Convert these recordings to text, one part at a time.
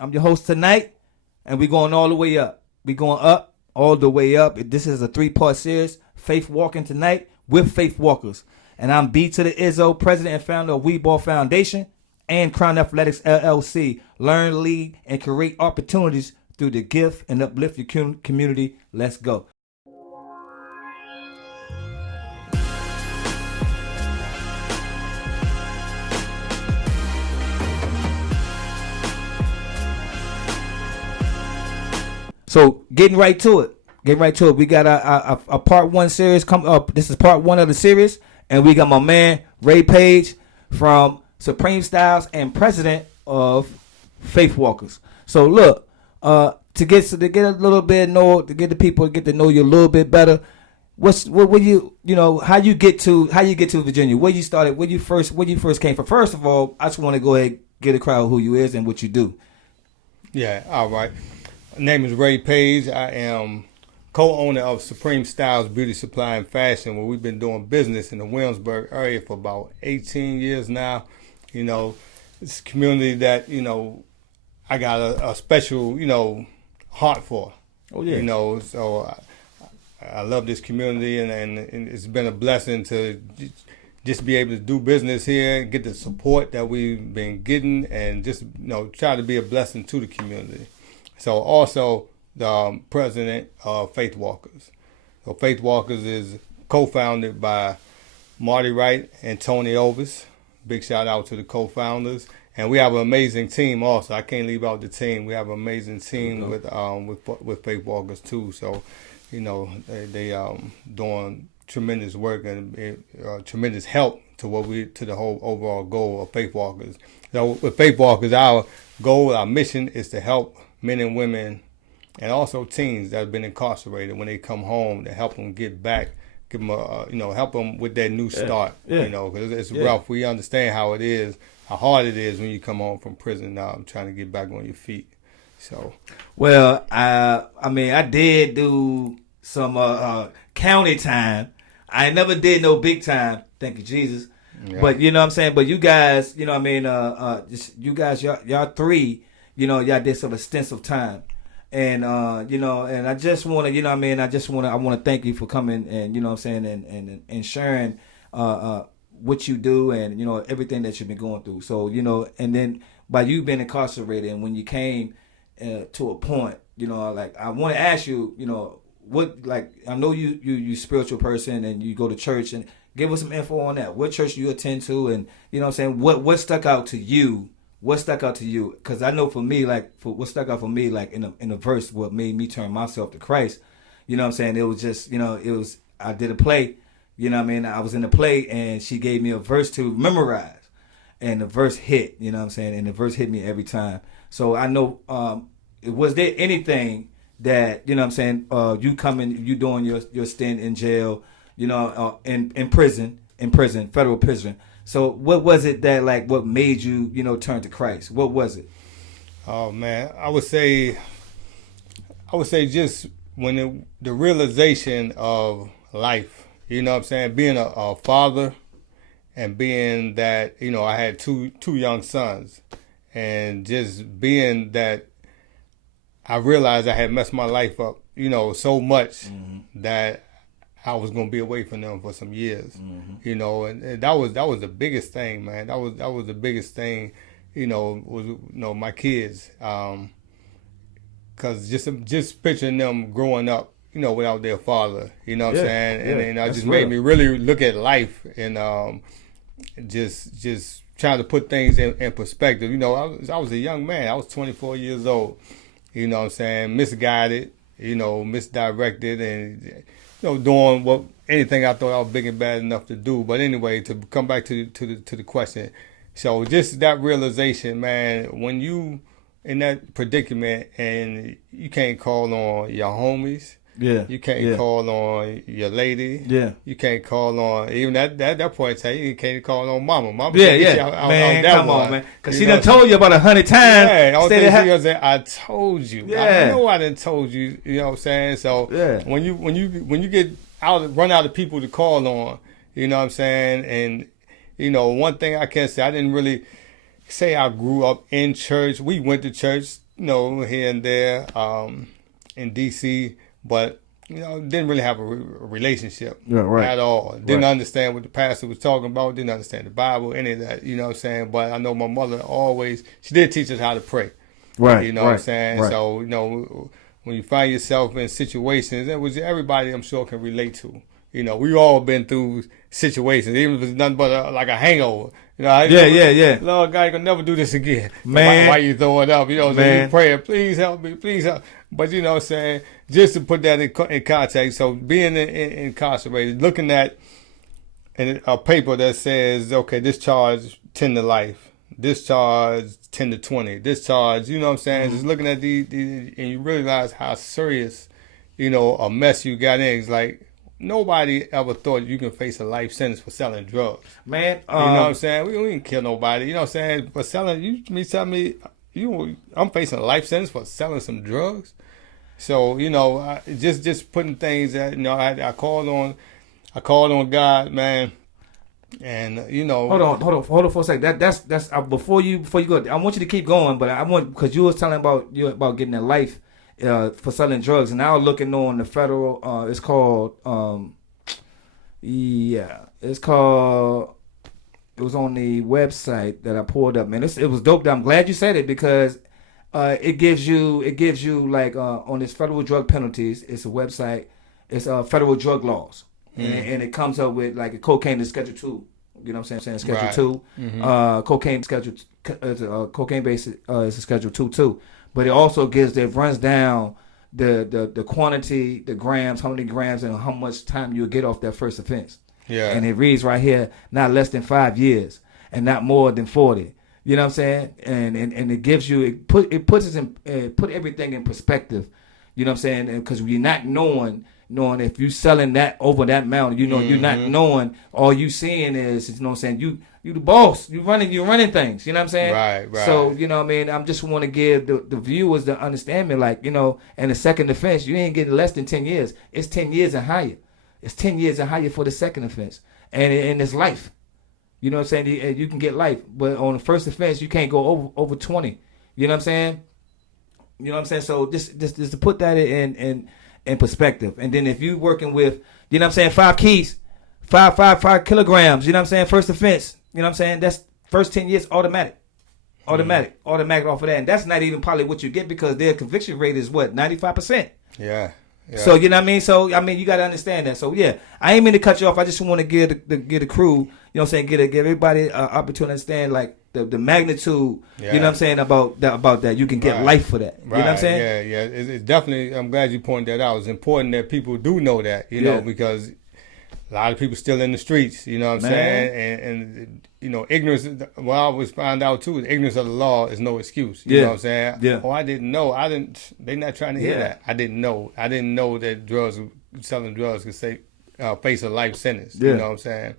I'm your host tonight, and we're going all the way up. We're going up, all the way up. This is a 3-part series, Faith Walking Tonight with Faith Walkers. And I'm B to the Izzo, president and founder of We Ball Foundation and Crown Athletics LLC. Learn, lead, and create opportunities through the gift and uplift your community. Let's go. So getting right to it. We got a part one series come up. This is part one of the series, and we got my man Ray Paige from Supreme Styles and president of Faith Walkers. So look, to get a little bit to get the people to get to know you a little bit better. How you get to Virginia? Where you started? Where you first came from? First of all, I just want to go ahead and get a crowd who you is and what you do. Yeah, all right. My name is Ray Paige. I am co-owner of Supreme Styles Beauty Supply and Fashion, where we've been doing business in the Williamsburg area for about 18 years now. You know, it's a community that, I got a special, heart for. Oh, yeah. So I love this community, and it's been a blessing to just be able to do business here, get the support that we've been getting, and just, try to be a blessing to the community. So also the president of Faith Walkers. So Faith Walkers is co-founded by Marty Wright and Tony Ovis. Big shout out to the co-founders. And we have an amazing team also. I can't leave out the team. We have an amazing team with Faith Walkers too. So, they doing tremendous work and tremendous help to the whole overall goal of Faith Walkers. So with Faith Walkers, our goal, our mission is to help men and women, and also teens that have been incarcerated when they come home, to help them get back, give them help them with that new start. Because it's rough. We understand how hard it is when you come home from prison trying to get back on your feet. So, well, I did do some county time. I never did no big time. Thank you, Jesus. Yeah. But you know what I'm saying. But you guys, you guys, y'all three. Y'all did some extensive time, and and I just want to, I want to thank you for coming and and sharing what you do and everything that you've been going through. So and then by you being incarcerated, and when you came to a point, I want to ask you, what, I know you spiritual person and you go to church, and give us some info on that. What church you attend to, and what stuck out to you. What stuck out to you? Because I know for me, what stuck out for me, in a verse, what made me turn myself to Christ, it was just, I did a play, I was in a play, and she gave me a verse to memorize, and the verse hit, and the verse hit me every time. So I know, was there anything that, you coming, you doing your stint in jail, in prison, federal prison. So what was it that what made you, turn to Christ? What was it? Oh man, I would say just when the realization of life, being a father, and being that, I had two young sons, and just being that I realized I had messed my life up, so much that I was gonna be away from them for some years, and that was the biggest thing, man. That was the biggest thing, was my kids, cause just picturing them growing up, without their father, what I'm saying, and it just made me really look at life and just trying to put things in perspective. I was a young man. I was 24 years old. What I'm saying, misguided, misdirected, and doing anything I thought I was big and bad enough to do. But anyway, to come back to the question, so just that realization, man, when you in that predicament and you can't call on your homies, you can't call on your lady, you can't call on even that point in time, you can't call on mama. Man, come on, man, because she done told you about 100 times. I told you. I know I done told you. You know what I'm saying? So when you get run out of people to call on, you know what I'm saying? And one thing I can say, I didn't really say I grew up in church. We went to church, here and there in D.C., but didn't really have a relationship at all. Didn't understand what the pastor was talking about. Didn't understand the Bible, any of that. You know what I'm saying? But I know my mother she did teach us how to pray. Right. You know what I'm saying? Right. So when you find yourself in situations, which everybody I'm sure can relate to. We all been through situations, even if it's nothing but like a hangover. Yeah. Lord God, you can never do this again. Man. So why you throwing up? So you praying, please help me, please help. But you know what I'm saying? Just to put that in context, so being incarcerated, looking at a paper that says, okay, this charge 10 to life, this charge 10 to 20, this charge, you know what I'm saying? Mm-hmm. Just looking at these, and you realize how serious, a mess you got in. It's like, nobody ever thought you can face a life sentence for selling drugs. Man, you know what I'm saying? We didn't kill nobody. You know what I'm saying? For selling, I'm facing a life sentence for selling some drugs. So, just putting things that, I called on God, man. And, Hold on for a second. That's before you go, I want you to keep going, but because you was telling about getting a life for selling drugs, and now looking on the federal, it's called, it was on the website that I pulled up, man. It was dope. I'm glad you said it, because it gives you like on this federal drug penalties. It's a website. It's federal drug laws, and it comes up with like a cocaine is Schedule 2. You know what I'm saying? Schedule 2. Mm-hmm. Cocaine schedule cocaine base is a Schedule 2 too. But it also runs down the quantity, the grams, how many grams, and how much time you'll get off that first offense. Yeah. And it reads right here, not less than 5 years and not more than 40. You know what I'm saying? And it gives you, put everything in perspective. You know what I'm saying? Because you're not knowing if you selling that over that amount, you're not knowing. All you seeing is, you know what I'm saying, you the boss. You're running things. You know what I'm saying? Right. So, you know what I mean? I just want to give the viewers the understanding, like, and the second offense, you ain't getting less than 10 years. It's 10 years and higher. It's 10 years and higher for the second offense. And it's life. You know what I'm saying? You can get life. But on the first offense, you can't go over 20. You know what I'm saying? You know what I'm saying? So just to put that in perspective. And then if you working with, you know what I'm saying, 5 keys, 5 kilograms, you know what I'm saying, first offense, you know what I'm saying, that's first 10 years automatic off of that. And that's not even probably what you get, because their conviction rate is what, 95%. Yeah. So you know what I mean? So I mean, you got to understand that. So yeah, I ain't mean to cut you off. I just want to give the crew, you know what I'm saying, give everybody an opportunity to understand like the magnitude, you know what I'm saying, about that. You can get life for that. You know what I'm saying? Yeah. It's definitely, I'm glad you pointed that out. It's important that people do know that, you know, because a lot of people still in the streets, you know what I'm saying? And ignorance, what I always find out too, is ignorance of the law is no excuse. You know what I'm saying? Yeah. Oh, I didn't know. They're not trying to hear that. I didn't know that selling drugs could face a life sentence. You know what I'm saying?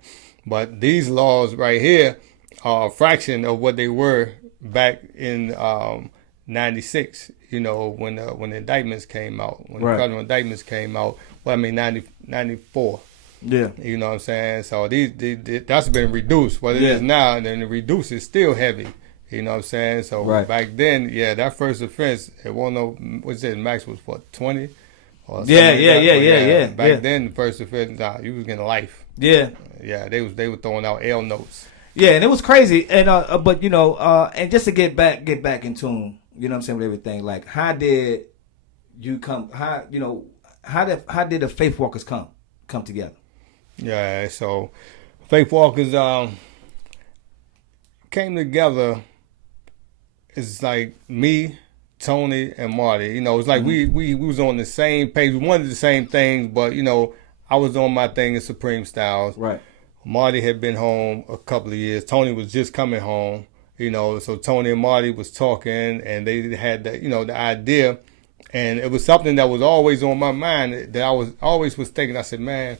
But these laws right here are a fraction of what they were back in 96, when the indictments came out, when the federal indictments came out. Well, I mean, 94. Yeah. You know what I'm saying? So that's been reduced. What it is now, and then the reduce is still heavy. You know what I'm saying? So back then, that first offense, it wasn't no, what's it, max was for 20? Or Yeah. Back then, the first offense, you was getting life. Yeah. Yeah, they were throwing out L notes. Yeah, and it was crazy. And but and just to get back in tune, you know what I'm saying, with everything, like how did you come, how did the Faith Walkers come together? Yeah, so Faith Walkers came together. It's like me, Tony, and Marty. It's like we was on the same page. We wanted the same things, but I was on my thing in Supreme Styles. Right. Marty had been home a couple of years. Tony was just coming home. So Tony and Marty was talking, and they had the idea, and it was something that was always on my mind that I was always thinking. I said, man,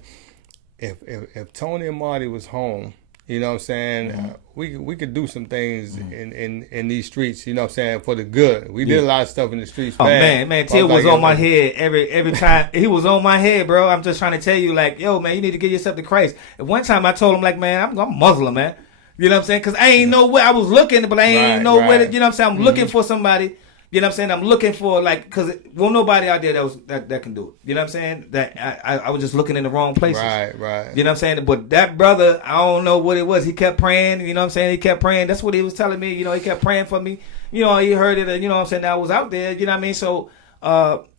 if Tony and Marty was home, you know what I'm saying, we could do some things in these streets, you know what I'm saying, for the good. We did a lot of stuff in the streets. Oh man, Till was on my head every time. He was on my head, bro. I'm just trying to tell you, like, yo, man, you need to get yourself to Christ. And one time I told him, like, man, I'm Muslim, man. You know what I'm saying? Because I ain't know where I was looking, but I ain't know where, you know what I'm saying? I'm looking for somebody, You know what I'm saying? I'm looking for like, cause nobody out there that can do it. You know what I'm saying? That I was just looking in the wrong places. Right. You know what I'm saying? But that brother, I don't know what it was. He kept praying. You know what I'm saying? He kept praying. That's what he was telling me. You know, he kept praying for me. You know, he heard it. And, you know what I'm saying? I was out there. You know what I mean? So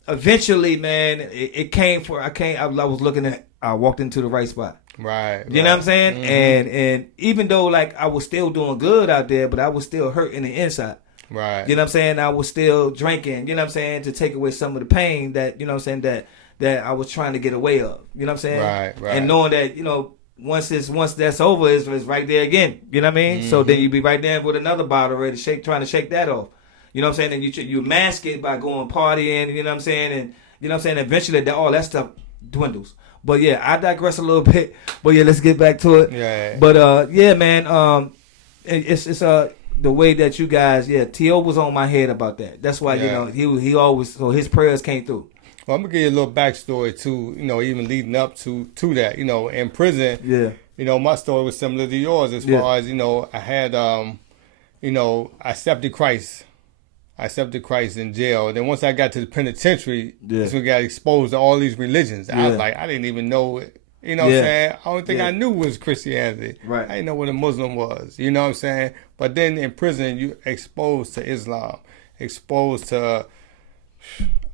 eventually, man, it came for. I was looking at. I walked into the right spot. Right. You know what I'm saying? Mm-hmm. And even though like I was still doing good out there, but I was still hurt in the inside. Right. You know what I'm saying? I was still drinking, you know what I'm saying, to take away some of the pain that, you know what I'm saying, that I was trying to get away of. You know what I'm saying? Right. And knowing that, you know, once that's over, it's right there again. You know what I mean? Mm-hmm. So then you be right there with another bottle ready, trying to shake that off. You know what I'm saying? And you mask it by going partying, you know what I'm saying? And you know what I'm saying? Eventually all that stuff dwindles. But yeah, I digress a little bit. But yeah, let's get back to it. Yeah. But yeah, man, it's the way that you guys, T.O. was on my head about that. That's why, you know, he always, so his prayers came through. Well, I'm going to give you a little backstory too, you know, even leading up to that, you know, in prison, you know, my story was similar to yours as far as, you know, I had, you know, I accepted Christ in jail. Then once I got to the penitentiary, that's when I got exposed to all these religions. I was like, I didn't even know it. You know what I'm saying? The only thing I knew was Christianity. Right. I didn't know what a Muslim was. You know what I'm saying? But then in prison, you exposed to Islam, exposed to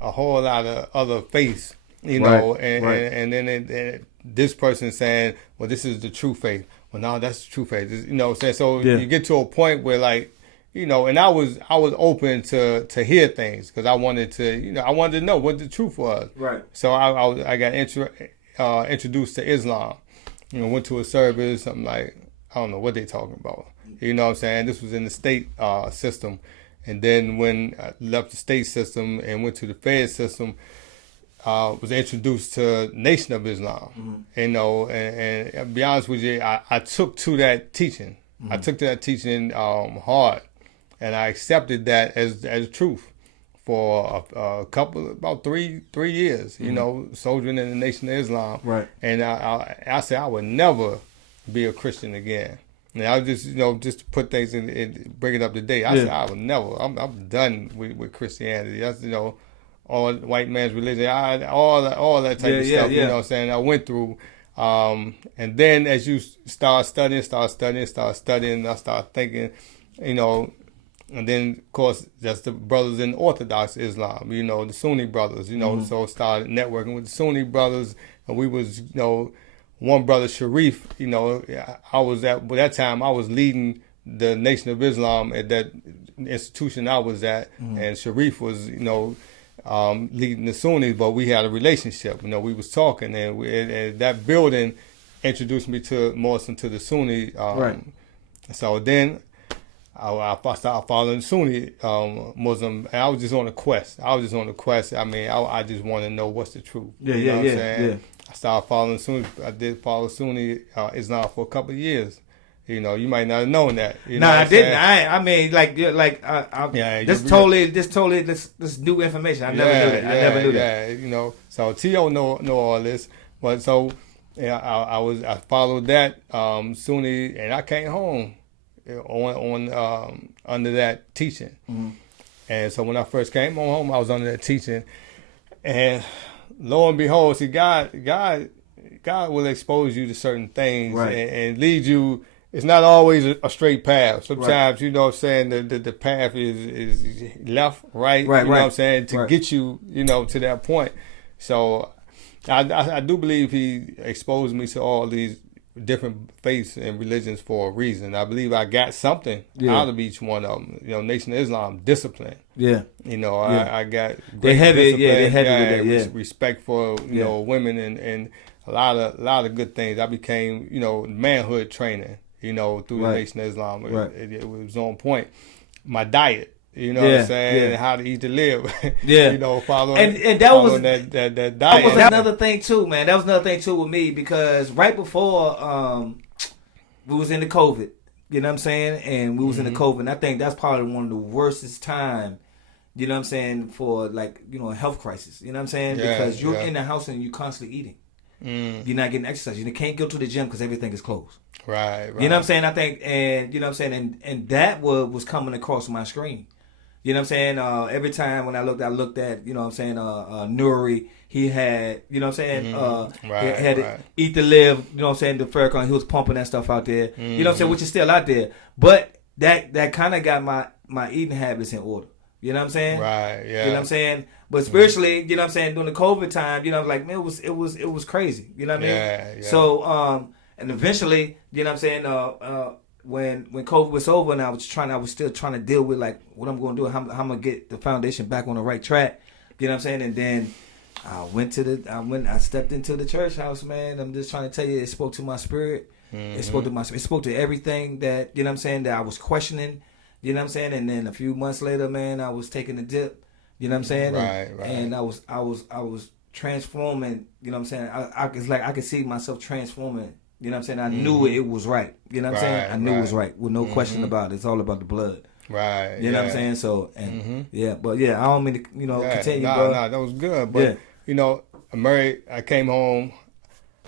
a whole lot of other faiths, you know, and then this person saying, well, this is the true faith. Well, no, that's the true faith. You know what I'm saying? So you get to a point where like, you know, and I was open to hear things because I wanted to know what the truth was. Right. So I got introduced to Islam. You know, went to a service. I'm like, I don't know what they talking about. You know what I'm saying? This was in the state system. And then when I left the state system and went to the Fed system, was introduced to Nation of Islam. Mm-hmm. You know, and to be honest with you, I took to that teaching. Mm-hmm. I took to that teaching hard. And I accepted that as truth for a couple, about three years, you know, soldiering in the Nation of Islam. Right. And I said I would never be a Christian again. And I just, you know, just to put things in, bring it up to date. I said I would never. I'm done with Christianity. That's, you know, all white man's religion, all that type of stuff. You know what I'm saying? I went through. And then as you start studying, I start thinking, you know. And then, of course, that's the brothers in Orthodox Islam, you know, the Sunni brothers, you know, so started networking with the Sunni brothers. And we was, you know, one brother, Sharif, you know, I was at that time, I was leading the Nation of Islam at that institution I was at. And Sharif was, you know, leading the Sunnis, but we had a relationship. You know, we was talking, and that building introduced me more to the Sunni. So then I started following Sunni Muslim, and I was just on a quest. I mean, I just want to know what's the truth. You know what I'm saying? I started following Sunni. I did follow Sunni Islam for a couple of years. You know, you might not have known that. No, I didn't. I mean, this new information. I never knew that. I never knew that. Yeah, you know, so T.O. know all this, but so I followed that Sunni, and I came home on under that teaching. And so when I first came home, I was under that teaching, and lo and behold, see, God will expose you to certain things and lead you. It's not always a straight path. Sometimes, you know what I'm saying, the path is left, right, you know what I'm saying, to get you, you know, to that point. So I do believe he exposed me to all these different faiths and religions for a reason. I believe I got something out of each one of them. You know, Nation of Islam, discipline. Yeah. You know, I got great discipline, respect for, you know, women and a lot of good things. I became, you know, manhood training, you know, through the Nation of Islam. It was on point. My diet, you know what I'm saying, and how to eat to live. You know, following that diet. That was another thing too, man. That was another thing too with me, because right before we was in the COVID, you know what I'm saying, and we was in the COVID, and I think that's probably one of the worstest time, you know what I'm saying, for like, you know, a health crisis. You know what I'm saying? Because you're in the house and you're constantly eating. You're not getting exercise. You can't go to the gym because everything is closed. Right. You know what I'm saying? I think, and you know what I'm saying, and that was coming across my screen. You know what I'm saying? Every time when I looked at, you know what I'm saying, Nuri, he had, you know what I'm saying, he had Eat to Live, you know what I'm saying, the Farrakhan, he was pumping that stuff out there. You know what I'm saying, which is still out there. But that kind of got my eating habits in order. You know what I'm saying? Right, yeah. You know what I'm saying? But spiritually, you know what I'm saying, during the COVID time, you know, like, man, it was crazy. You know what I mean? Yeah. So, and eventually, you know what I'm saying, when COVID was over and I was still trying to deal with like what I'm going to do, how I'm going to get the foundation back on the right track. You know what I'm saying? And then I stepped into the church house, man. I'm just trying to tell you, it spoke to my spirit. It spoke to everything that, you know what I'm saying, that I was questioning. You know what I'm saying? And then a few months later, man, I was taking a dip. You know what I'm saying? Right. And I was transforming. You know what I'm saying? It's like I could see myself transforming. You know what I'm saying? I knew it was right. You know what I'm saying? I knew it was right with no question about it. It's all about the blood. Right. You know what I'm saying? So but I don't mean to continue, bro. Nah, that was good. But you know, I came home,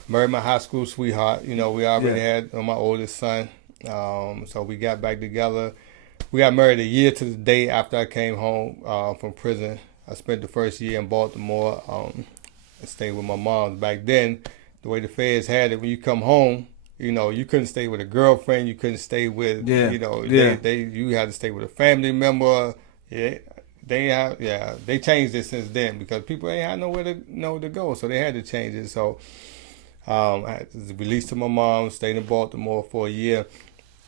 married my high school sweetheart. You know, we already had my oldest son. So we got back together. We got married a year to the day after I came home from prison. I spent the first year in Baltimore. I stayed with my mom. Back then, the way the feds had it, when you come home, you know, you couldn't stay with a girlfriend. You couldn't stay with, you know, you had to stay with a family member. Yeah, they changed it since then because people ain't had nowhere to go, so they had to change it. So I was released to my mom, stayed in Baltimore for a year.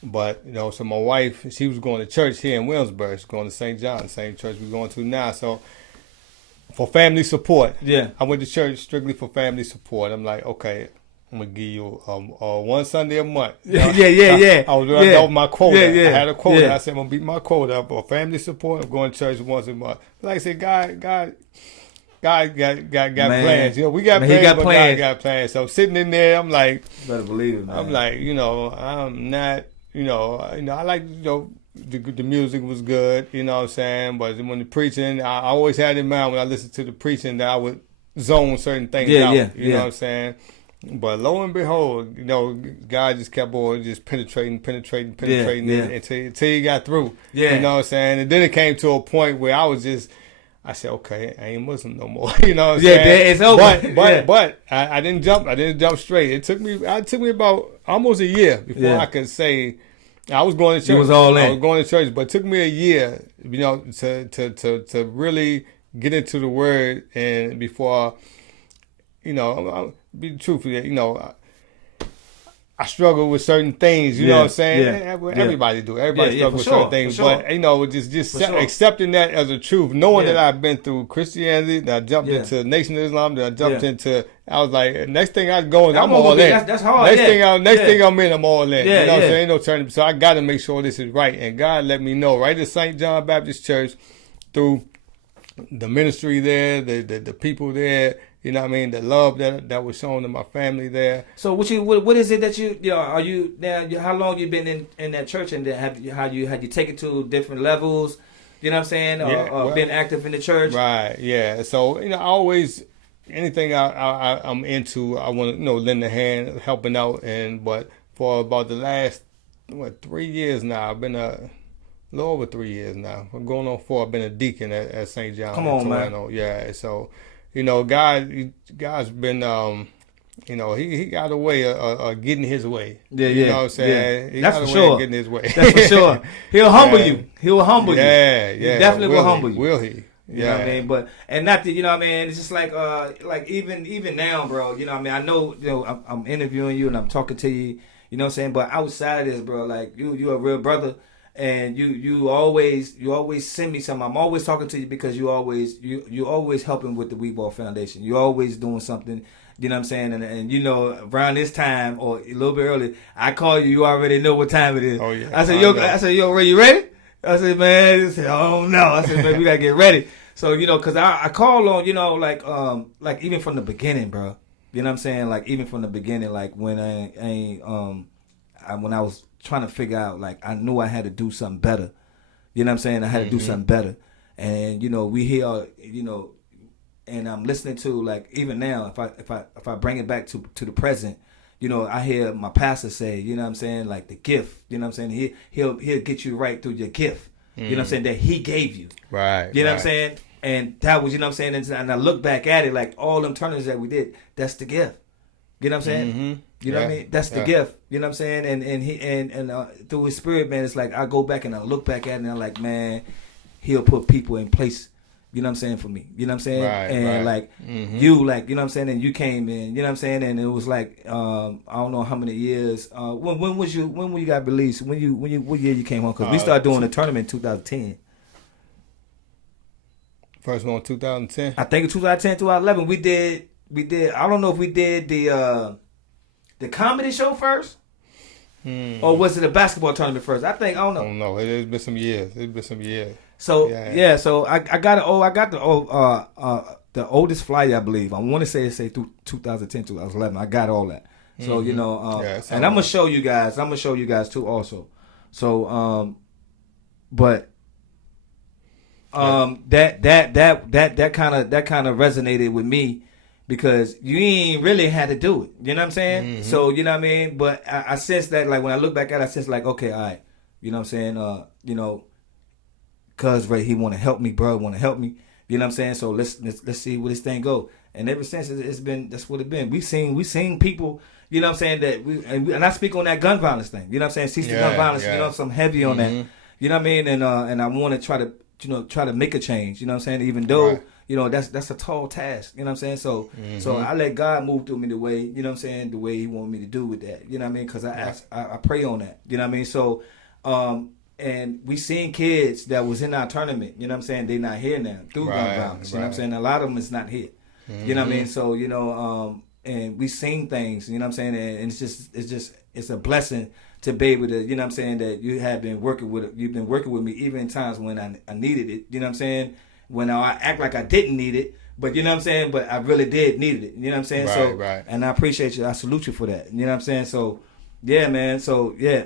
But, you know, so my wife, she was going to church here in Williamsburg. She's going to St. John, same church we're going to now. So for family support, I went to church strictly for family support. I'm like, okay, I'm going to give you one Sunday a month. You know? I was doing over my quota. I had a quota. I said, I'm going to beat my quota for family support. I'm going to church once a month. Like I said, God got plans. You know, we got plans, but God got plans. So sitting in there, I'm like, better believe it, man. I'm like, you know, I'm not. You know, I like, you know, the music was good, you know what I'm saying? But when the preaching, I always had in mind when I listened to the preaching that I would zone certain things out, you know what I'm saying? But lo and behold, you know, God just kept on just penetrating until he got through, you know what I'm saying? And then it came to a point where I said, okay, I ain't Muslim no more. You know what I'm saying? It's over. But I didn't jump straight. It took me about almost a year before I could say I was going to church. You was all in. I was going to church, but it took me a year, you know, to really get into the word and before, you know, I'll be truthful, you know, I struggle with certain things, you know what I'm saying? Everybody do. Everybody struggle with certain things. But, you know, just accepting that as a truth, knowing that I've been through Christianity, that I jumped into Nation of Islam, that I jumped into, I was like, next thing I go, I'm all in. That's hard. Next thing I'm in, I'm all in. You know what I'm saying? Ain't no turning. So I got to make sure this is right. And God let me know, right at St. John Baptist Church, through the ministry there, the people there, you know what I mean? The love that was shown to my family there. So what is it that you know? Are you now? How long you been in that church, and then had you taken to different levels? You know what I'm saying? Or been active in the church? Right. Yeah. So you know, I always anything I'm into, I want to lend a hand, helping out, but for about the last 3 years now, I've been a little over 3 years now. I'm going on 4. I've been a deacon at St. John. Come on, Toronto. Man. Yeah. So. You know, God's been, he got a way of getting his way. You know what I'm saying? He That's got for a way sure. of getting his way. That's for sure. He'll humble you. He'll humble you. Yeah. He definitely will humble you. Will he? You know what I mean? But, and not that, you know what I mean? It's just like even now, bro, you know what I mean? I know, I'm interviewing you and I'm talking to you, you know what I'm saying? But outside of this, bro, like, you a real brother. And you always send me something. I'm always talking to you because you always helping with the Wheat Ball Foundation. You always doing something, you know what I'm saying? And you know, around this time or a little bit earlier, I call you. You already know what time it is. Oh yeah. I said, yo, Ray, you ready? I said, man. He said, oh no. I said, man, we gotta get ready. So you know, cause I call on, you know, like even from the beginning, bro. You know what I'm saying? Like even from the beginning, like when when I was trying to figure out, like, I knew I had to do something better. You know what I'm saying? I had to do something better. And, you know, we hear, you know, and I'm listening to, like, even now, if I bring it back to the present, you know, I hear my pastor say, you know what I'm saying, like the gift, you know what I'm saying? He'll get you right through your gift. You know what I'm saying, that he gave you. Right. You know what I'm saying? And that was, you know what I'm saying? And I look back at it, like all them tournaments that we did, that's the gift. You know what I'm saying? Mm-hmm. You know what I mean? That's the gift. You know what I'm saying? And he through his spirit, man, it's like I go back and I look back at it and I'm like, man, he'll put people in place. You know what I'm saying, for me. You know what I'm saying? Right, and right. like you, like, you know what I'm saying, and you came in, you know what I'm saying, and it was like I don't know how many years. When were you got released? What year you came home? Because we started doing the tournament in 2010. First one, 2010. I think in 2010, 2011, we did. I don't know if we did the comedy show first, or was it a basketball tournament first? I don't know. I don't know. It's been some years. So so I got the oldest flight, I believe. I want to say through 2010, 2011. I got all that. So you know, and I'm gonna show you guys. I'm gonna show you guys too, also. So but that kind of resonated with me because you ain't really had to do it. You know what I'm saying? Mm-hmm. So you know what I mean. But I sense that, like, when I look back at it, I sense like, okay, all right. You know what I'm saying? You know. Cuz Ray, he want to help me, bro. Want to help me. You know what I'm saying? So let's see where this thing go. And ever since it's been, that's what it been. We seen people. You know what I'm saying, that and I speak on that gun violence thing. You know what I'm saying? Cease the gun violence. You know, some heavy on that. You know what I mean? And I want to try to make a change. You know what I'm saying? Even though you know that's a tall task. You know what I'm saying? So so I let God move through me the way, you know what I'm saying, the way He want me to do with that. You know what I mean? Because I pray on that. You know what I mean? So and we seen kids that was in our tournament, you know what I'm saying, they not here now through gun violence. You know what I'm saying? A lot of them is not here. You know what I mean? So, you know, and we seen things, you know what I'm saying, and it's a blessing to be able to, you know what I'm saying, that you've been working with me even in times when I needed it, you know what I'm saying, when I act like I didn't need it, but you know what I'm saying, but I really did need it, you know what I'm saying? And I appreciate you, I salute you for that, you know what I'm saying? So yeah, man, so yeah.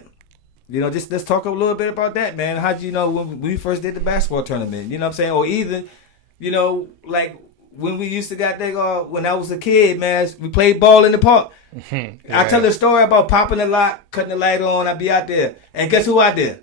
You know, just let's talk a little bit about that, man. How'd you know when we first did the basketball tournament? You know what I'm saying? Or either, you know, like when we used to when I was a kid, man, we played ball in the park. I tell the story about popping the lock, cutting the light on, I'd be out there. And guess who out there?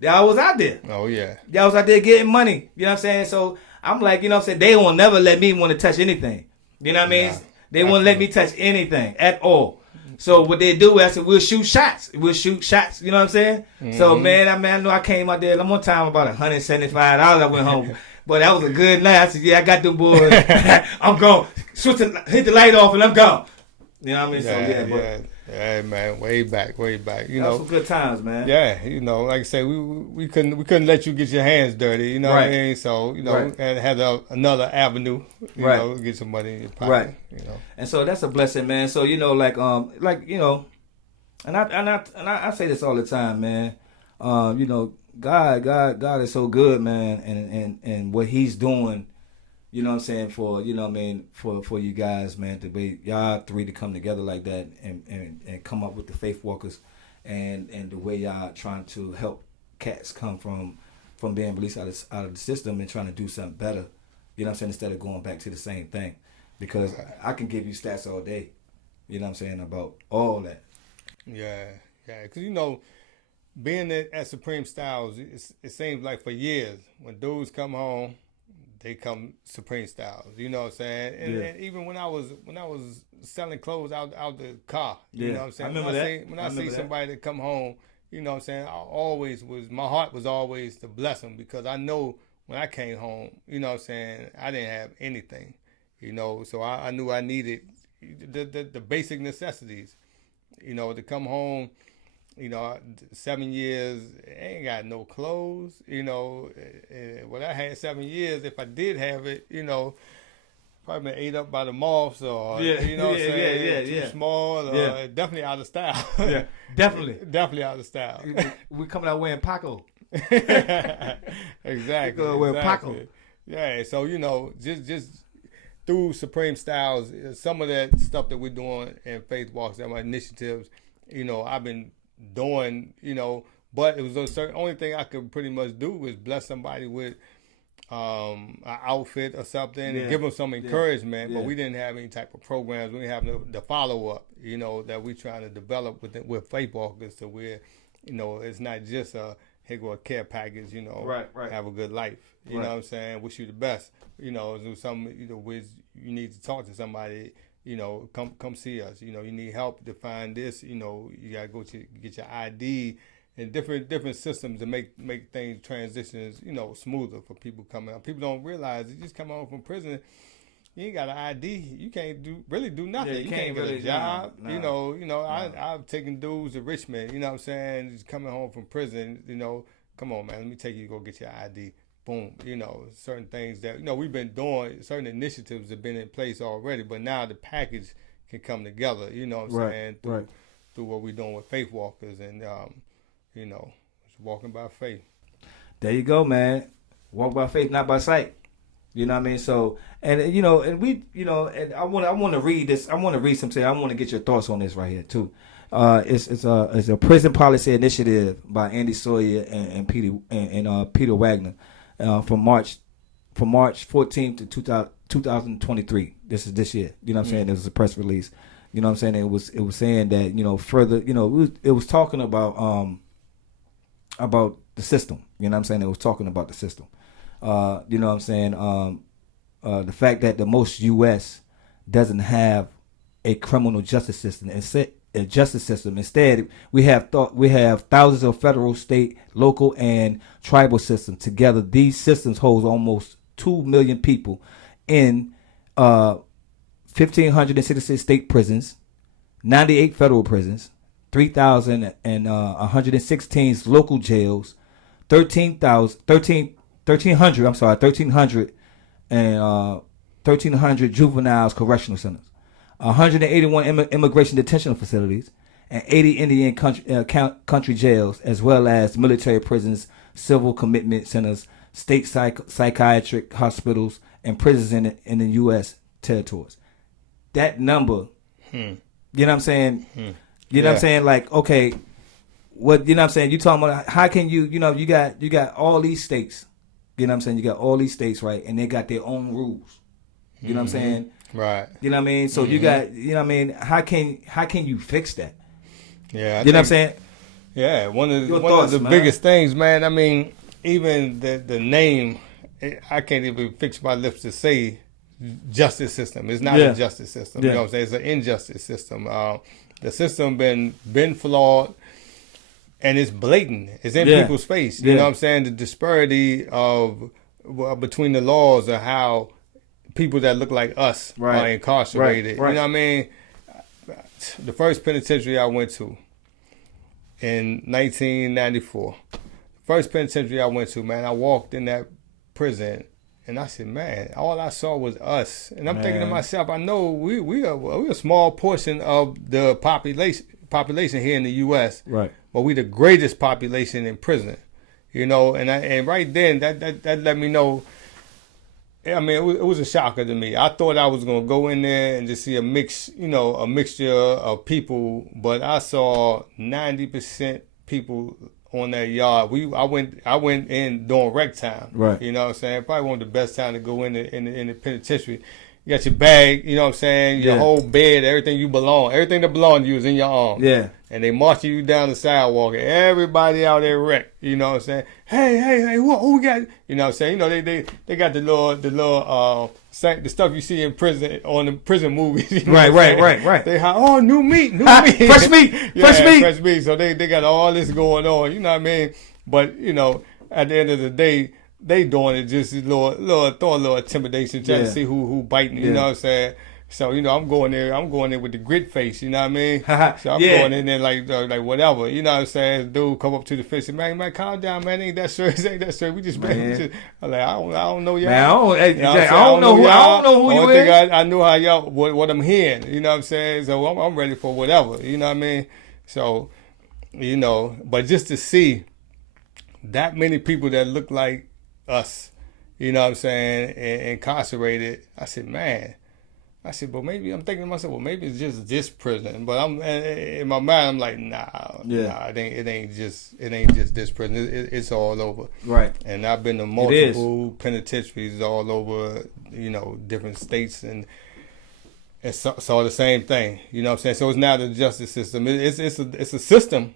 Y'all was out there. Oh, yeah. Y'all was out there getting money. You know what I'm saying? So I'm like, you know what I'm saying? They won't never let me want to touch anything. You know what I mean? They won't let me touch anything at all. So what they do, I said, we'll shoot shots. You know what I'm saying? So, man, I know I came out there one time about $175. I went home. But that was a good night. I said, yeah, I got the boys. I'm gone. Hit the light off and I'm gone. You know what I mean? So, yeah, man, way back. You know, some good times, man. Yeah, you know, like I say, we couldn't let you get your hands dirty. You know what I mean? So you know, and had another avenue. You know, get some money in your pocket. Right. You know, and so that's a blessing, man. So you know, like you know, and I say this all the time, man. You know, God is so good, man, and what He's doing. You know what I'm saying, for, you know what I mean, for you guys, man, to be y'all three to come together like that and come up with the Faith Walkers and the way y'all trying to help cats come from being released out of the system and trying to do something better. You know what I'm saying, instead of going back to the same thing. Because I can give you stats all day, you know what I'm saying, about all that. Yeah, because, you know, being at Supreme Styles, it seems like for years, when dudes come home, they come Supreme Styles, you know what I'm saying? And even when I was selling clothes out the car, you know what I'm saying? When I see somebody that come home, you know what I'm saying, my heart was always to bless them, because I know when I came home, you know what I'm saying, I didn't have anything, you know, so I knew I needed the basic necessities, you know, to come home. You know, 7 years, I ain't got no clothes, you know. When I had 7 years, if I did have it, you know, probably been ate up by the moths, or, you know what I'm saying, too small, or definitely out of style. Yeah, definitely. Definitely out of style. We coming out wearing Paco. Exactly. Wearing Paco. Yeah, so, you know, just through Supreme Styles, some of that stuff that we're doing in Faith Walks and my initiatives, you know, I've been doing, you know, but it was a certain only thing I could pretty much do was bless somebody with an outfit or something and give them some encouragement. But we didn't have any type of programs. We didn't have the follow up, you know, that we trying to develop with Faith Walkers, to where, you know, it's not just here go a care package, Right. have a good life. You Right. know what I'm saying? Wish you the best. Do some, with you need to talk to somebody, come see us. You need help to find this, you gotta go to get your ID and different systems to make things transitions, smoother for people coming out. People don't realize you just come home from prison. You ain't got an ID. You can't really do nothing. Yeah, you can't get really, a job. nah. I've taken dudes to Richmond. You know what I'm saying? Just coming home from prison. Come on, man. Let me take you to go get your ID. Boom. Certain things that we've been doing. Certain initiatives have been in place already, but now the package can come together. You know what I'm saying? Through what we're doing with faith walkers and just walking by faith. There you go, man. Walk by faith, not by sight. You know what I mean? So, and and I want to read this. I want to read something. I want to get your thoughts on this right here too. It's a prison policy initiative by Andy Sawyer and Peter Wagner from March 14th to 2023. This is this year. You know what I'm saying? It was a press release. You know what I'm saying? It was saying that further. It was talking about the system. You know what I'm saying? It was talking about the system. You know what I'm saying? The fact that the most U.S. doesn't have a criminal justice system. Instead, we have thousands of federal, state, local, and tribal systems. Together, these systems hold almost 2 million people in 1,566 state prisons, 98 federal prisons, 3,116 local jails, 1,300 juveniles correctional centers, 181 immigration detention facilities, and 80 Indian country jails, as well as military prisons, civil commitment centers, state psychiatric hospitals, and prisons in the U.S. territories. That number, you know what I'm saying? You know what I'm saying? Like, okay, what, you know what I'm saying? You talking about how can you got all these states, you know what I'm saying? You got all these states, right? And they got their own rules. You know what I'm saying? Right. You know what I mean? So you got, you know what I mean? How can you fix that? Yeah. You know what I'm saying? Yeah. One of the biggest things, man. I mean, even the name, I can't even fix my lips to say justice system. It's not a justice system. You know what I'm saying? It's an injustice system. The system been flawed, and it's blatant. It's in people's face. You know what I'm saying? The disparity of between the laws of how people that look like us are incarcerated. Right. You know what I mean? The first penitentiary I went to in 1994. First penitentiary I went to, man, I walked in that prison and I said, man, all I saw was us. And I'm thinking to myself, I know we are a small portion of the population here in the U.S. Right. But we the greatest population in prison. And right then that let me know. I mean, it was a shocker to me. I thought I was gonna go in there and just see a mixture of people, but I saw 90% people on that yard. I went in during rec time. Right. You know what I'm saying? Probably one of the best time to go in the penitentiary. You got your bag, you know what I'm saying? Your whole bed, everything that belonged to you is in your arms. Yeah. And they marching you down the sidewalk, and everybody out there wrecked. You know what I'm saying? Hey, who we got? You know what I'm saying? They got the stuff you see in prison on the prison movies. You know Right. They new meat, fresh meat. So they got all this going on. You know what I mean? But at the end of the day, they doing it just throw a little intimidation, trying to see who biting. You know what I'm saying? So I'm going there with the grit face. You know what I mean? So I'm going in there like whatever. You know what I'm saying? Dude come up to the face and man, calm down, man. Ain't that serious? I'm like, I don't know y'all. Man, I don't know who you is. I know how y'all what I'm hearing. You know what I'm saying? So I'm ready for whatever. You know what I mean? So but just to see that many people that look like us, you know what I'm saying, incarcerated, I said, but maybe I'm thinking to myself, well, maybe it's just this prison. But I'm in my mind, I'm like, nah, it ain't just this prison. It's all over. Right. And I've been to multiple penitentiaries all over, different states, and saw the same thing. You know what I'm saying? So it's not a justice system. It's a system,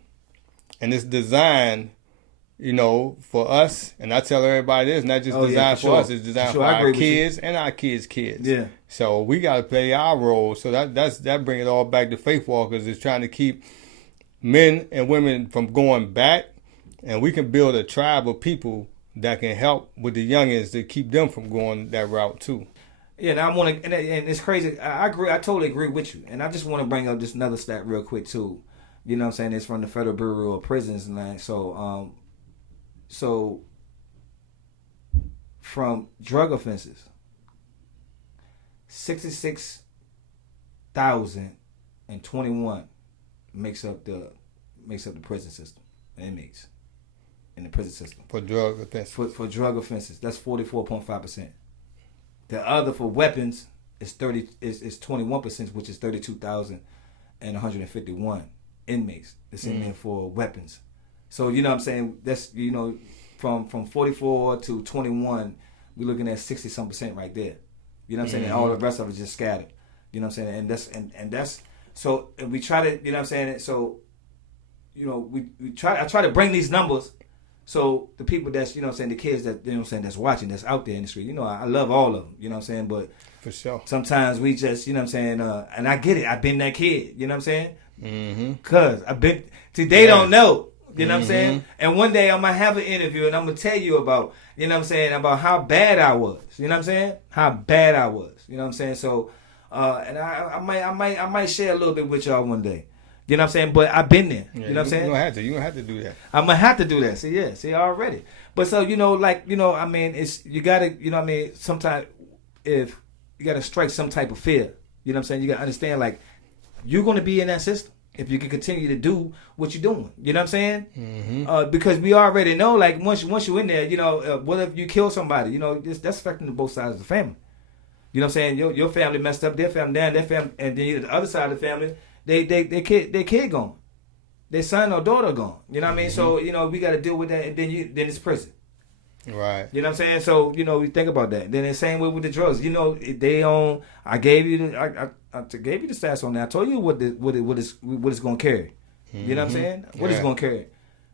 and it's designed for us, and I tell everybody this, not just designed for us, it's designed for our kids and our kids' kids. Yeah. So we got to play our role. So that bring it all back to Faith Walkers, is trying to keep men and women from going back, and we can build a tribe of people that can help with the youngins to keep them from going that route too. Yeah, and I want to, and it's crazy. I agree. I totally agree with you. And I just want to bring up just another stat real quick too. You know what I'm saying? It's from the Federal Bureau of Prisons, and like so from drug offenses, 66,021 makes up the prison system, inmates in the prison system for drug offenses. For drug offenses, that's 44.5%. The other for weapons is 21%, which is 32,151 inmates that's in there for weapons. So you know what I'm saying, that's from 44 to 21, we're looking at 60-some% right there. You know what I'm saying? And all the rest of it is just scattered. You know what I'm saying? And that's so, and we try to, you know what I'm saying? So, I try to bring these numbers so the people that's, you know what I'm saying, the kids that, you know what I'm saying, that's watching, that's out there in the street, I love all of them, you know what I'm saying? But for sure, sometimes we just, you know what I'm saying, and I get it, I've been that kid, you know what I'm saying? Mm-hmm. Cause I've been, they don't know, you know what I'm saying? And one day I might have an interview and I'm gonna tell you about, you know what I'm saying, about how bad I was, you know what I'm saying? How bad I was, you know what I'm saying? So, and I might share a little bit with y'all one day. You know what I'm saying? But I've been there. You know what I'm saying? You're going to have to do that. I'm going to have to do that. See, already. But so, I mean, it's, you got to, sometimes if you got to strike some type of fear, you know what I'm saying? You got to understand, like, you're going to be in that system if you can continue to do what you're doing. You know what I'm saying? Mm-hmm. Because we already know, like, once you're in there, what if you kill somebody? That's affecting both sides of the family. You know what I'm saying? Your family messed up, their family down, their family, and then the other side of the family, their kid gone, their son or daughter gone. You know what I mean? So we got to deal with that, and then it's prison. Right. You know what I'm saying? So we think about that. Then the same way with the drugs. They own. I gave you the stats on that. I told you what it's gonna carry. You know what I'm saying? What it's gonna carry.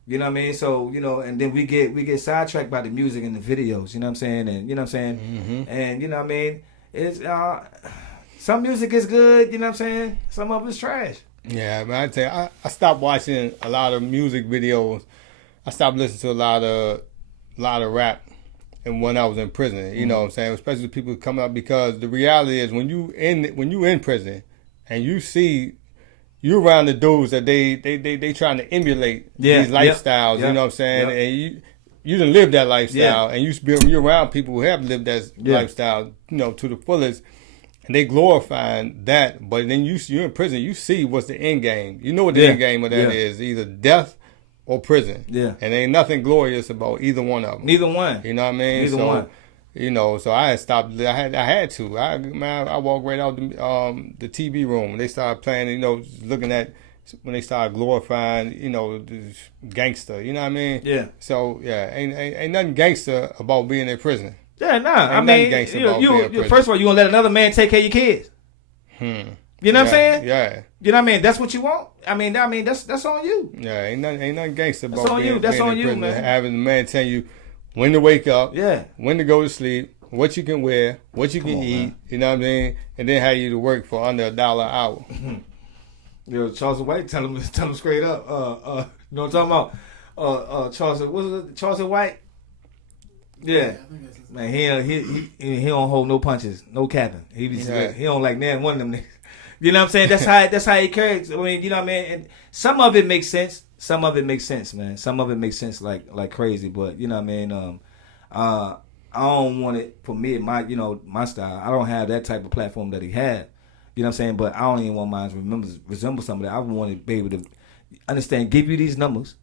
You know what I mean? So and then we get sidetracked by the music and the videos. You know what I'm saying? And you know what I'm saying? Mm-hmm. And you know what I mean? It's some music is good, you know what I'm saying? Some of it's trash. Yeah, man, I tell you, I stopped watching a lot of music videos. I stopped listening to a lot of rap, and when I was in prison, you know what I'm saying? Especially people coming up, because the reality is when you in prison and you see you around the dudes that they trying to emulate these lifestyles, you know what I'm saying? And you done lived that lifestyle, and you're around people who have lived that lifestyle, to the fullest. And they glorifying that, but then you're in prison. You see what's the end game. You know what the end game of that is: either death or prison. Yeah, and ain't nothing glorious about either one of them. Neither one. You know what I mean? Neither one. So I had stopped. I had to. I walked right out the TV room. They started playing. Looking at when they started glorifying. The gangster. You know what I mean? Yeah. So ain't nothing gangster about being in prison. Yeah, nah. I mean, you first of all, you gonna let another man take care of your kids? You know what I'm saying? Yeah. You know what I mean? That's what you want. I mean, that's on you. Yeah, ain't nothing gangster about that's on you. That's on you, man. Having the man tell you when to wake up, yeah, when to go to sleep, what you can wear, what you can eat. Man. You know what I mean? And then have you to work for under $1 an hour. Charles White, tell him straight up. You know what I'm talking about? Charles White. Yeah, man, he don't hold no punches, no capping. He don't like that one of them niggas. You know what I'm saying? That's how he carries. I mean, you know what I mean? And some of it makes sense. Some of it makes sense, man. Some of it makes sense like crazy. But you know what I mean? I don't want it for me, my style. I don't have that type of platform that he had. You know what I'm saying? But I don't even want mine to resemble somebody. I want to be able to understand, give you these numbers.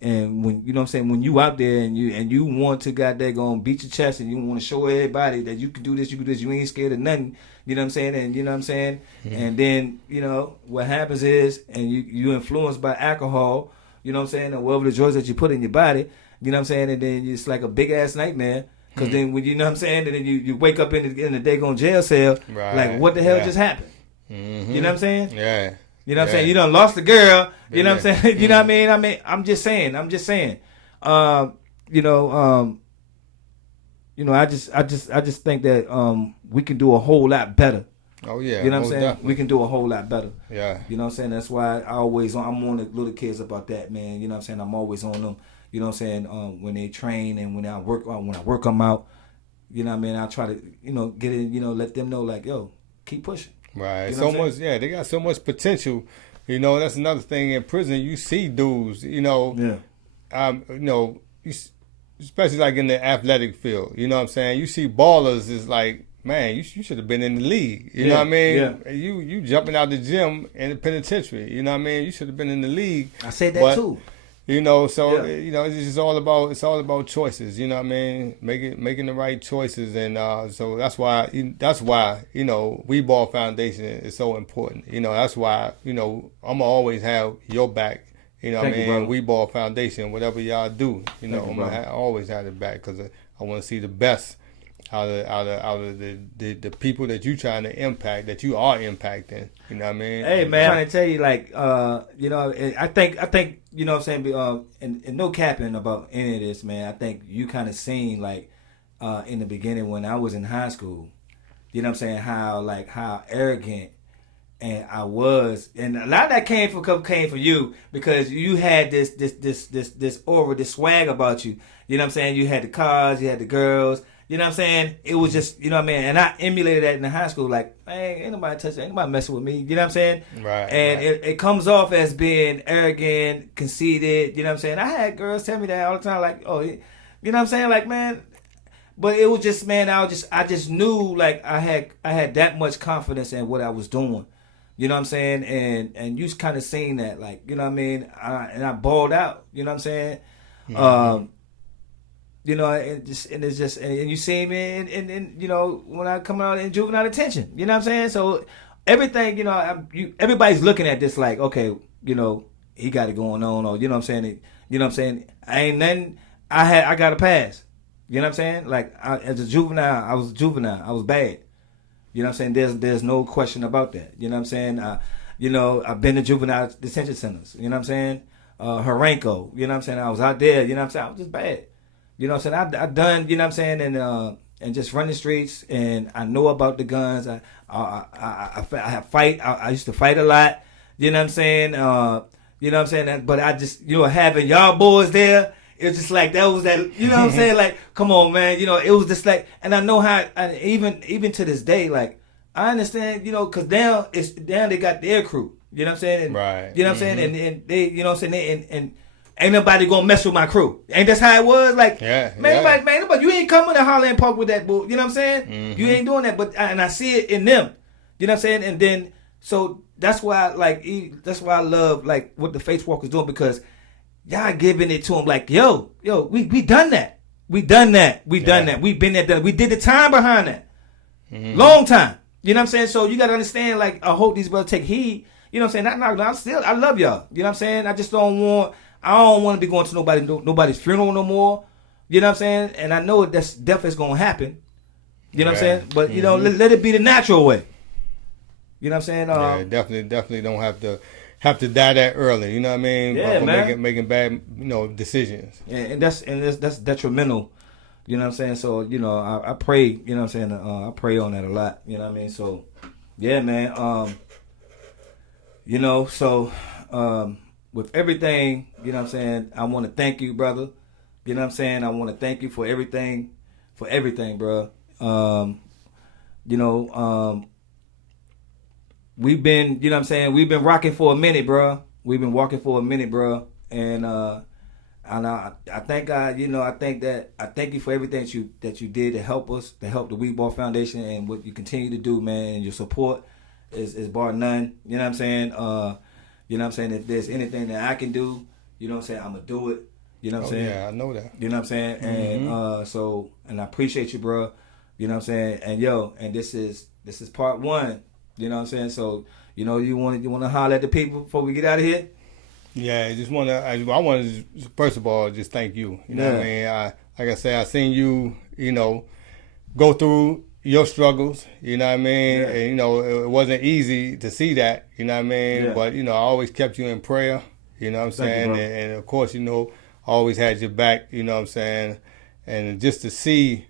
And when you know what I'm saying, when you out there and you want to goddamn beat your chest and you want to show everybody that you can do this, you ain't scared of nothing. You know what I'm saying? And you know what I'm saying? Mm-hmm. And then, what happens is, and you influenced by alcohol, you know what I'm saying, or whatever the drugs that you put in your body, you know what I'm saying, and then it's like a big ass nightmare. Because then when you know what I'm saying, and then you wake up in the daggone jail cell, like what the hell just happened? Mm-hmm. You know what I'm saying? You know what I'm saying? You done lost the girl. You know what I'm saying? You know what I mean? I'm just saying. you know, I just think that we can do a whole lot better. Oh yeah, you know what I'm saying? Definitely. We can do a whole lot better. Yeah, you know what I'm saying. That's why I'm on the little kids about that, man. You know what I'm saying? I'm always on them. You know what I'm saying? When they train and when I work them out, you know what I mean. I try to get in, let them know like, yo, keep pushing. right. You know So much, yeah. They got so much potential. That's another thing in prison. You see dudes, Yeah. Especially like in the athletic field. You know what I'm saying? You see ballers is like, man, you should have been in the league. You know what I mean? Yeah. You jumping out the gym in the penitentiary. You know what I mean? You should have been in the league. I said that too. It's just all about choices. You know what I mean? Making the right choices, and so that's why We Ball Foundation is so important. That's why I'm gonna always have your back. You know what I mean? We Ball Foundation, whatever y'all do, I'm gonna always have it back because I want to see the best out of the people that you trying to impact, that you are impacting. You know what I mean? Hey man, I'm trying to tell you, like, I think you know what I'm saying, and no capping about any of this, man. I think you kind of seen like in the beginning when I was in high school, you know what I'm saying, how arrogant and I was, and a lot of that came from you because you had this aura, this swag about you. You know what I'm saying? You had the cars, you had the girls. You know what I'm saying? It was just, you know what I mean? And I emulated that in the high school. Like, man, ain't nobody touching, ain't nobody messing with me. You know what I'm saying? Right. And right. It comes off as being arrogant, conceited. You know what I'm saying? I had girls tell me that all the time. Like, oh, you know what I'm saying? Like, man. But it was just, man, I just knew, like, I had that much confidence in what I was doing. You know what I'm saying? And you kind of seen that, like, you know what I mean? And I balled out. You know what I'm saying? Mm-hmm. And you see me and when I come out in juvenile detention, you know what I'm saying? So everything, everybody's looking at this like, okay, he got it going on, or you know what I'm saying? I ain't nothing. I got a pass. You know what I'm saying? Like as a juvenile, I was juvenile. I was bad. You know what I'm saying? There's no question about that. You know what I'm saying? I've been to juvenile detention centers. You know what I'm saying? Harenko. You know what I'm saying? I was out there. You know what I'm saying? I was just bad. You know what I'm saying? I done, you know what I'm saying, and just run the streets, and I know about the guns. I fight. I used to fight a lot. You know what I'm saying? You know what I'm saying? But I just, having y'all boys there, it was just like that was that. You know what I'm saying? Like, come on, man. It was just like, and I know how. And even to this day, like I understand. Because down they got their crew. You know what I'm saying? And, right. You know what I'm saying? And they, you know what I'm saying? And ain't nobody gonna mess with my crew. Ain't that's how it was? Like, nobody, you ain't coming to Highland Park with that bull. You know what I'm saying? Mm-hmm. You ain't doing that. But and I see it in them. You know what I'm saying? And then so that's why I love like what the FaithWalkers doing, because y'all giving it to them like, yo, we done that. We done that. We been there, done. We did the time behind that. Mm-hmm. Long time. You know what I'm saying? So you gotta understand. Like, I hope these brothers take heed. You know what I'm saying? I love y'all. You know what I'm saying? I just don't want to be going to nobody's funeral no more. You know what I'm saying? And I know that's definitely going to happen. You know what I'm saying? But, let it be the natural way. You know what I'm saying? Definitely don't have to die that early. You know what I mean? Yeah, man. Making bad, decisions. Yeah, and that's detrimental. You know what I'm saying? So, I pray, you know what I'm saying? I pray on that a lot. You know what I mean? So, yeah, man. With everything, you know what I'm saying, I want to thank you, brother. You know what I'm saying? I want to thank you for everything, bro. We've been, you know what I'm saying, we've been rocking for a minute, bro. We've been walking for a minute, bro. And I thank God, I thank you for everything that you did to help us, to help the We Ball Foundation, and what you continue to do, man. And your support is bar none. You know what I'm saying? You know what I'm saying? If there's anything that I can do, you know what I'm saying, I'm going to do it. You know what I'm saying? Yeah, I know that. You know what I'm saying? Mm-hmm. And I appreciate you, bro. You know what I'm saying? And this is part one. You know what I'm saying? So, you want to holler at the people before we get out of here? Yeah, I want to first of all just thank you. You know what I mean? Like I said, I seen you, go through your struggles, you know what I mean? Yeah. And, it wasn't easy to see that, you know what I mean? Yeah. But, I always kept you in prayer, you know what I'm saying? You, and of course, always had your back, you know what I'm saying? And just to see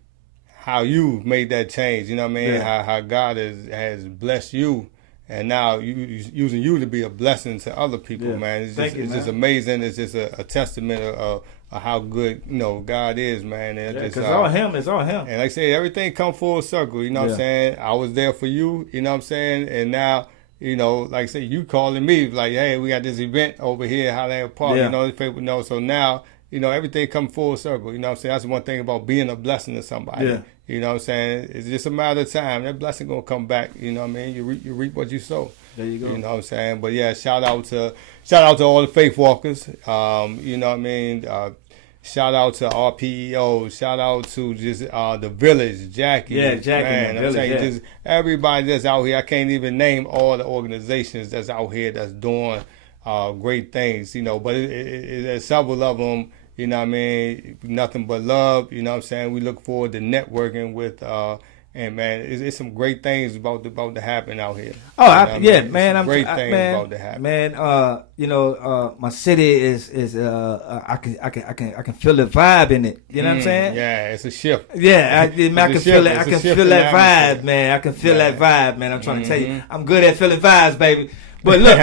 how you made that change, you know what I mean? Yeah. How God has blessed you, and now using you to be a blessing to other people, Yeah. man. It's Thank you, just man. amazing. It's just a testament of how good, you know, God is, man. And Because it's all him. It's all him. And like I say, everything come full circle, you know what I'm saying? I was there for you, you know what I'm saying? And now, you know, like I say, you calling me like, hey, we got this event over here, Highland Park, Yeah. you know, people know. So now, you know, everything come full circle. You know what I'm saying? That's one thing about being a blessing to somebody. Yeah. You know what I'm saying? It's just a matter of time. That blessing gonna come back. You know what I mean? You reap what you sow. There you go. You know what I'm saying? But yeah, shout out to all the faith walkers. You know what I mean? Shout out to RPEO. Shout out to just the village, Jackie. Yeah, Jackie, man. village, I'm saying, yeah. just everybody that's out here. I can't even name all the organizations that's out here that's doing great things. You know, but there's several of them. You know what I mean? Nothing but love. You know what I'm saying? We look forward to networking with. And man, it's some great things about to happen out here. Oh, You know what I yeah, mean? man. Some great things about to happen. Man, you know, my city is I can feel the vibe in it. You know what I'm saying? Yeah, it's a shift. Yeah, I can feel it. I can feel that vibe, man. I can feel Yeah. that vibe, man. I'm trying to tell you, I'm good at feeling vibes, baby. But look,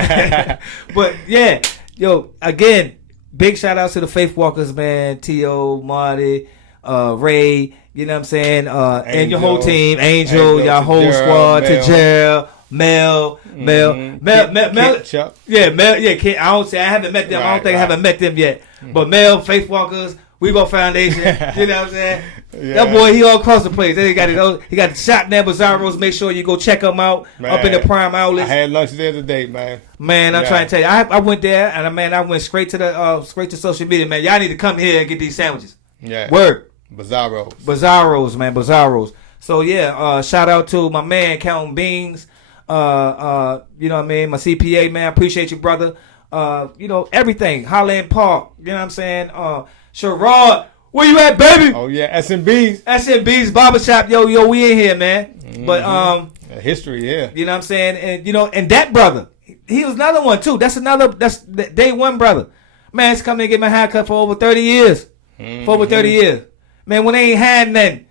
but yeah, yo, again, big shout outs to the Faith Walkers, man. T.O., Marty, Ray. You know what I'm saying? And your whole team, Angel, your whole Gerald, squad, to Mel. Gerald, Mel. Kent, Chuck. Yeah, Mel. Yeah, Kent, I haven't met them. I don't think I haven't met them yet. But Mel, Faith Walkers, Weibo Foundation. You know what I'm saying? Yeah. That boy, he all across the place. He got the shop there, Bizarros. Make sure you go check him out up in the Prime I Outlets. had lunch there today, man. Man, I'm Yeah. trying to tell you, I went there and I went straight to social media. Man, y'all need to come here and get these sandwiches. Yeah. Word. Bizarros. Man, Bizarros. So yeah, shout out to my man Counting Beans. You know what I mean? My CPA, man. Appreciate you, brother. You know, everything. Highland Park. You know what I'm saying? Sherrod, where you at, baby? Oh yeah, S&B's. S&B's Barbershop. Yo, we in here, man. But History here. you know what I'm saying? And you know, and that brother, he was another one too. That's the day one brother. Man, he's coming to get my haircut for over 30 years. For over 30 years. Man, when they ain't had nothing,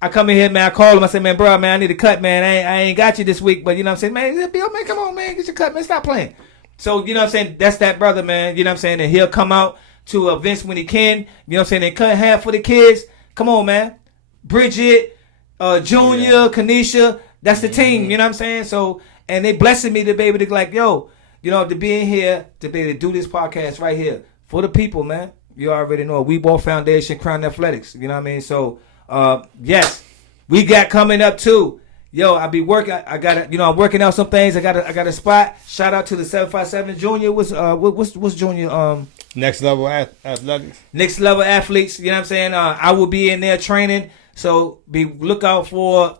I come in here, man, I call him, I say, man, bro, man, I need a cut, man. I ain't got you this week, but you know what I'm saying? Man, Bill, man, come on, man, get your cut, man, stop playing. So, you know what I'm saying? That's that brother, man. You know what I'm saying? And he'll come out to events when he can. You know what I'm saying? And cut hair for the kids. Come on, man. Bridget, Junior, Kanisha, that's the team, you know what I'm saying? So, and they blessing me to be able to like, yo, you know, to be in here, to be able to do this podcast right here for the people, man. You already know Weibo Foundation, Crown Athletics. You know what I mean? So, yes, we got coming up too. Yo, I be working. I got you know, I'm working out some things. I got a spot. Shout out to the 757 Junior. What's Junior? Next level athletics. Next level athletes. You know what I'm saying? I will be in there training. So look out for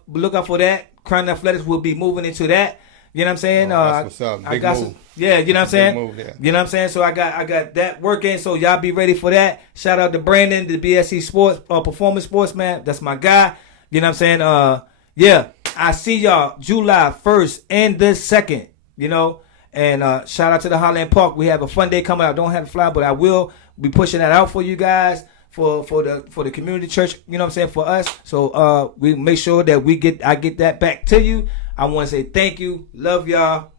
that. Crown Athletics will be moving into that. You know what I'm saying? That's what's up. Big move. Yeah, you know what I'm saying? Move, yeah. You know what I'm saying? So I got that working. So y'all be ready for that. Shout out to Brandon, the BSC Sports Performance Sports, man. That's my guy. You know what I'm saying? Yeah, I see y'all July 1st and the 2nd. You know, and shout out to the Highland Park. We have a fun day coming out. I don't have to fly, but I will be pushing that out for you guys for the community church. You know what I'm saying? For us. So we make sure that I get that back to you. I want to say thank you. Love y'all.